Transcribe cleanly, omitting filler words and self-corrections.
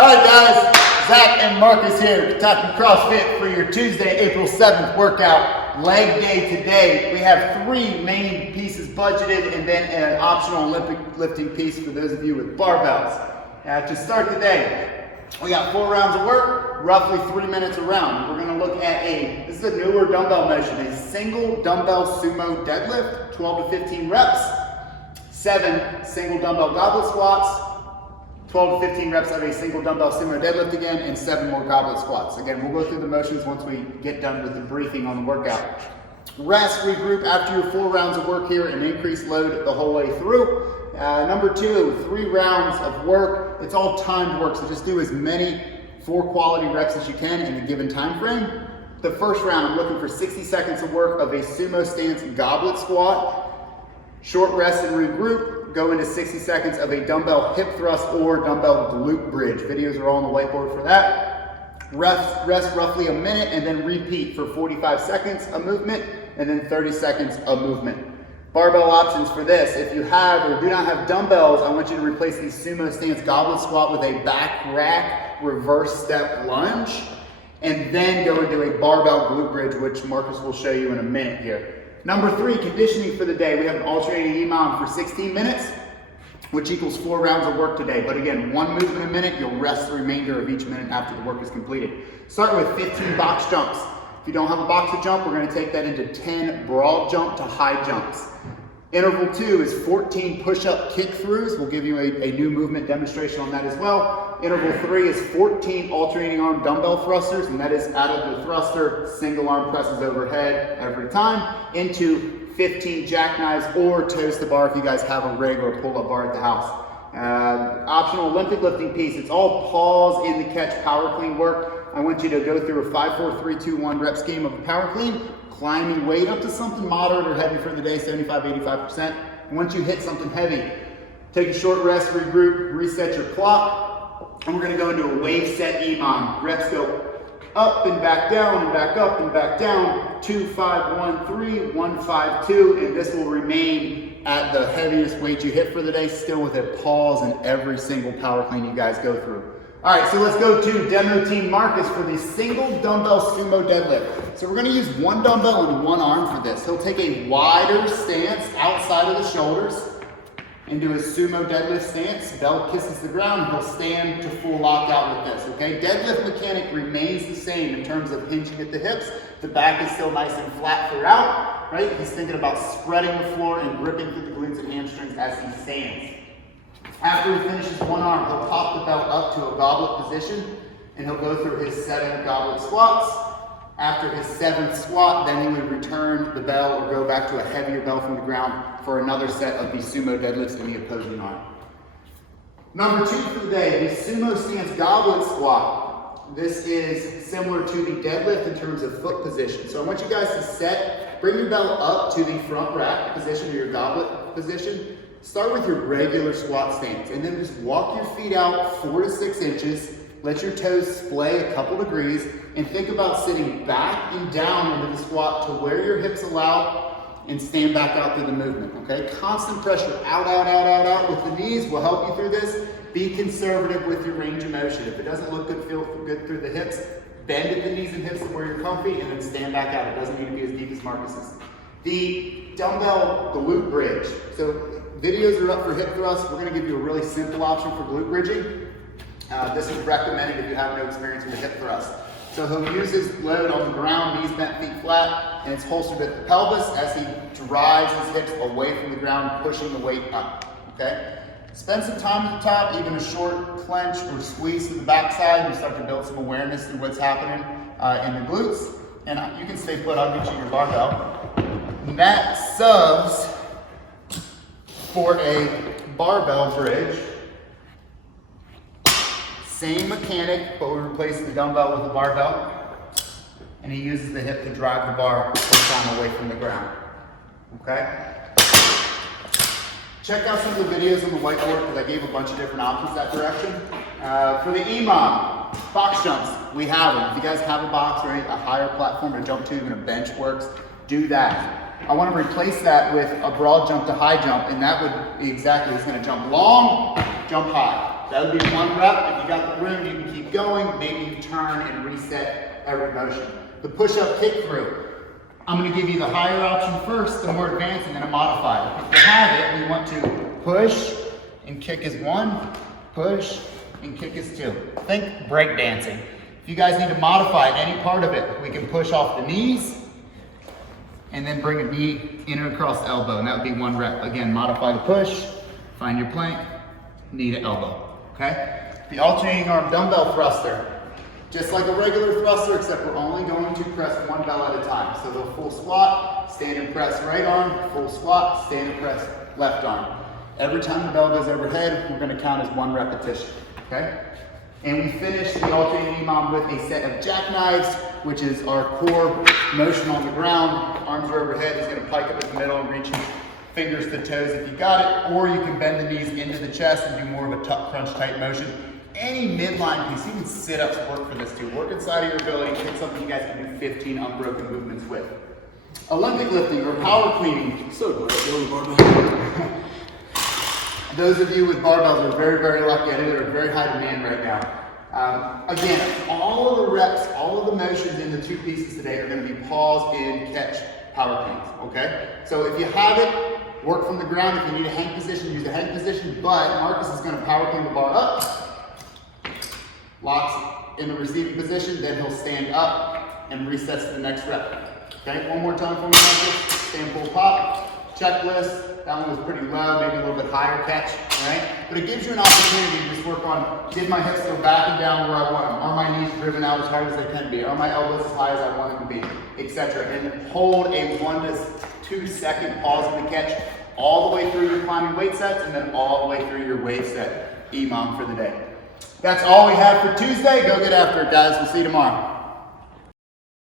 Alright guys, Zach and Marcus here, Catoctin CrossFit for your Tuesday, April 7th workout. Leg day today. We have 3 main pieces budgeted and then an optional Olympic lifting piece for those of you with barbells. To start the day, we got 4 rounds of work, roughly 3 minutes a round. We're going to look at this is a newer dumbbell motion, a single dumbbell sumo deadlift, 12 to 15 reps, 7 single dumbbell goblet squats, 12 to 15 reps of a single dumbbell sumo deadlift again, and 7 more goblet squats. Again, we'll go through the motions once we get done with the briefing on the workout. Rest, regroup after your 4 rounds of work here and increase load the whole way through. Number 2, 3 rounds of work. It's all timed work, so just do as many 4 quality reps as you can in a given time frame. The first round, I'm looking for 60 seconds of work of a sumo stance goblet squat. Short rest and regroup. Go into 60 seconds of a dumbbell hip thrust or dumbbell glute bridge. Videos are all on the whiteboard for that. Rest roughly a minute and then repeat for 45 seconds of movement and then 30 seconds of movement. Barbell options for this. If you have or do not have dumbbells, I want you to replace the sumo stance goblet squat with a back rack reverse step lunge and then go into a barbell glute bridge, which Marcus will show you in a minute here. Number 3, conditioning for the day. We have an alternating EMOM for 16 minutes, which equals 4 rounds of work today. But again, 1 movement a minute, you'll rest the remainder of each minute after the work is completed. Start with 15 box jumps. If you don't have a box to jump, we're going to take that into 10 broad jump to high jumps. Interval 2 is 14 push-up kick-throughs. We'll give you a new movement demonstration on that as well. Interval 3 is 14 alternating arm dumbbell thrusters, and that is out of the thruster, single arm presses overhead every time, into 15 jackknives or toes to bar if you guys have a rig or a pull-up bar at the house. Optional Olympic lifting piece. It's all pause in the catch power clean work. I want you to go through a 5, 4, 3, 2, 1 rep scheme of a power clean, climbing weight up to something moderate or heavy for the day, 75, 85%. And once you hit something heavy, take a short rest, regroup, reset your clock, and we're going to go into a wave set EMOM. Reps go up and back down and back up and back down, 2, 5, 1, 3, 1, 5, 2, and this will remain at the heaviest weight you hit for the day, still with a pause in every single power clean you guys go through. All right, so let's go to demo team Marcus for the single dumbbell sumo deadlift. So we're gonna use 1 dumbbell and 1 arm for this. He'll take a wider stance outside of the shoulders into a sumo deadlift stance. Belt kisses the ground, he'll stand to full lockout with this, okay? Deadlift mechanic remains the same in terms of hinging at the hips. The back is still nice and flat throughout, right? He's thinking about spreading the floor and gripping through the glutes and hamstrings as he stands. After he finishes 1 arm, he'll pop the belt up to a goblet position and he'll go through his 7 goblet squats. After his 7th squat, then he would return the bell or go back to a heavier bell from the ground for another set of the sumo deadlifts in the opposing arm. Number 2 for the day, the sumo stance goblet squat. This is similar to the deadlift in terms of foot position. So I want you guys to bring your bell up to the front rack position or your goblet position. Start with your regular squat stance and then just walk your feet out 4 to 6 inches. Let your toes splay a couple degrees and think about sitting back and down into the squat to where your hips allow and stand back out through the movement, okay? Constant pressure out, out, out, out, out with the knees will help you through this. Be conservative with your range of motion. If it doesn't look good, feel good through the hips, bend at the knees and hips to where you're comfy and then stand back out. It doesn't need to be as deep as Marcus's. The dumbbell glute bridge. So videos are up for hip thrusts. We're gonna give you a really simple option for glute bridging. This is recommended if you have no experience with a hip thrust. So he'll use his load on the ground, knees bent, feet flat, and it's holstered at the pelvis as he drives his hips away from the ground, pushing the weight up, okay? Spend some time at the top, even a short clench or squeeze to the backside. You start to build some awareness through what's happening in the glutes. And you can stay put, I'll get you your barbell. That subs for a barbell bridge. Same mechanic, but we replace the dumbbell with the barbell. And he uses the hip to drive the bar full time away from the ground, okay? Check out some of the videos on the whiteboard because I gave a bunch of different options that direction. For the EMOM, box jumps, we have them. If you guys have a box or a higher platform to jump to, even a bench works, do that. I want to replace that with a broad jump to high jump, and that would be exactly, it's going to jump long, jump high. That would be 1 rep. If you got the room, you can keep going. Maybe you turn and reset every motion. The push-up kick through. I'm going to give you the higher option first, the more advanced, and then a modified. If you have it, we want to push and kick as 1, push and kick as 2. Think break dancing. If you guys need to modify any part of it, we can push off the knees and then bring a knee in and across the elbow, and that would be 1 rep. Again, modify the push, find your plank, knee to elbow, okay? The alternating arm dumbbell thruster. Just like a regular thruster, except we're only going to press 1 bell at a time. So the full squat, stand and press right arm, full squat, stand and press left arm. Every time the bell goes overhead, we're gonna count as 1 repetition, okay? And we finish the alternating EMOM with a set of jackknives, which is our core motion on the ground. Arms are overhead, he's gonna pike up in the middle and reach fingers to toes if you got it, or you can bend the knees into the chest and do more of a tuck crunch type motion. Any midline piece, even sit-ups work for this too. Work inside of your ability, pick something you guys can do 15 unbroken movements with. Olympic lifting or power cleaning. So good, barbell. Those of you with barbells are very, very lucky. I know they're in very high demand right now. Again, all of the reps, all of the motions in the 2 pieces today are going to be pause and catch power cleans, okay? So if you have it, work from the ground. If you need a hang position, use the hang position, but Marcus is going to power clean the bar up, locks in the receiving position, then he'll stand up and resets to the next rep. Okay, 1 more time for me, Marcus. Stand, pull, pop. Checklist, that one was pretty low, maybe a little bit higher catch, right? But it gives you an opportunity to just work on, did my hips go back and down where I want them? Are my knees driven out as hard as they can be? Are my elbows as high as I want them to be? Etc. And hold a 1 to 2 second pause in the catch all the way through your climbing weight sets and then all the way through your weight set EMOM for the day. That's all we have for Tuesday. Go get after it, guys. We'll see you tomorrow.